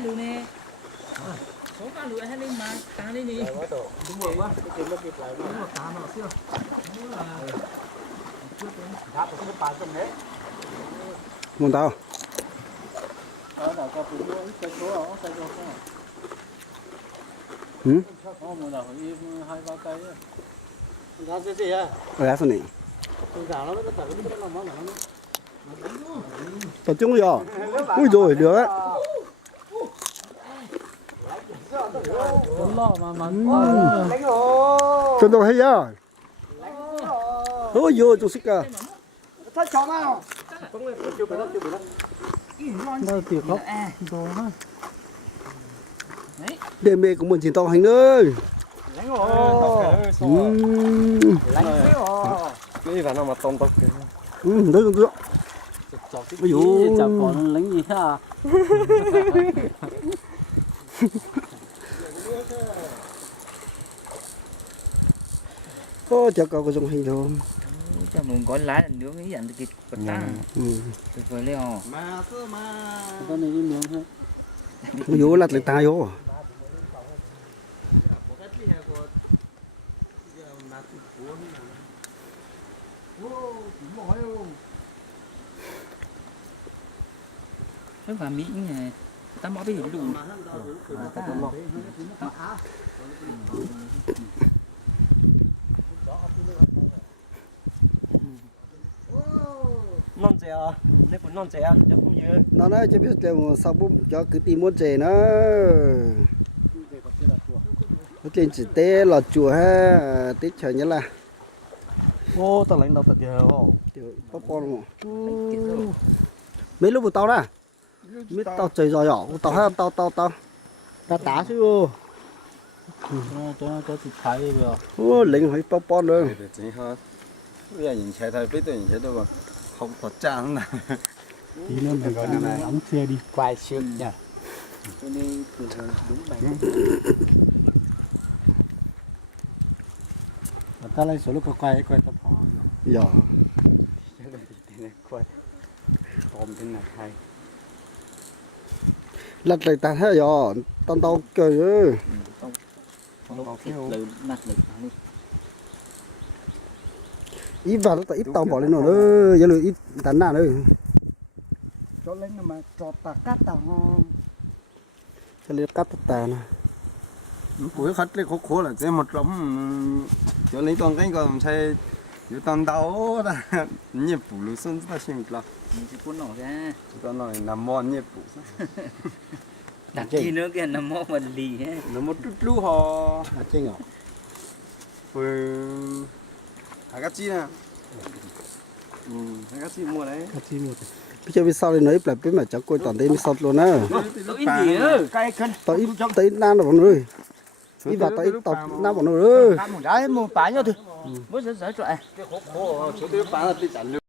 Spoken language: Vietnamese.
hai lù nè. Số ba lù hai lên mà, cá đi đi. Đúng rồi quá, cái nó kịp lại. Đúng rồi, cá nó xưa. Đúng là đáp vào cái bàn trong đấy. Muốn tao. Ở đâu có phụ nữ cái số đó, cái số đó. Muốn nào phải hai ba cây á. Giá gì à? Giá sao này? Tôi giá nó cái tờ cái nó món nào nó. Tập trung rồi. Ui rồi được á. Chân đâu hay à? Ôi giời, tôi xích à. Thôi chó nào. Nó tiệc lắm. Đồ ha. Đêm mê cũng muốn chiến tàu hành ơi. Lánh rồi. Lánh rồi. Cái vào nó mà tông tóc kìa. Đấy con tượng. Ví dụ chả còn lánh gì ha. Có chả có dùng hình luôn. Cho mình gói lá nướng cái dạng thịt bật tăng. Tuyệt vời lên hò. Mà cơ mà. Con này đi nướng ha. Ví dụ lật lại tay vô. Cái và Mỹ này, ta bỏ cái gì đủ. Non chè à? Nếu còn non chè à? Chắc không nhiều. Nó nói cho biết là sau bụng cho cứ tìm muốn chè nó. Nó trên chỉ té lọt chùa ha, tết chờ nhớ là. Ô, tao lãnh đạo thật nhiều không? Tiểu bắp con mấy lúc vừa tao đó. Mấy tao trời giỏi nhỏ, tao hay tao. Ta tá chứ. Cho thịt thái rồi. Ô, lính phải bắp con rồi. Để chính ha. Bây giờ nhìn chạy thay biết tôi nhìn chạy đâu mà không thật trang này. Tí nữa mình gọi là ống xe đi quay xương nha. Cho nên đúng bài. Ta lấy số lúc quay tập họ. Dạ. Quay. Tôm thế này hay. Lật lại ta thế rồi, tao cười ơi. Lúc thịt lợn nát lợn đi. Ít vào nó ta ít tao bỏ lên nó nữa, giờ lười ít tán nào nữa. Cho lên mà cho ta cắt ta ho. Cho lên cắt tà nè. Cuối khách lấy khổ là sẽ một lắm. Cho lấy toàn cái còn xeอยู่ตอนเดาเนี่ยปู่รู้สึกว่าชิมกลับ Mình sẽ cuốn nổ ra. ตอนหน่อยน้ำมันเนี่ยปู่ Đặt chi nữa kia nằm mô mình lì hết. น้ำมันตุ๊ดลู่หอ À chênh à? ปืนหากระจีนะหากระจีมัวไหน Cắt chi một. Bây giờ vì sao lại nói lại biết mà cháu coi toàn đây mới sọt luôn á. Tao ít gì nữa. Cái cân. Tao ít nan là bọn rồi. Ít vào tao ít tao nan bọn rồi. Một cái một bãi nhau thôi. Bữa giờ trời. cái khổ chỗ tôi phá là bị chặn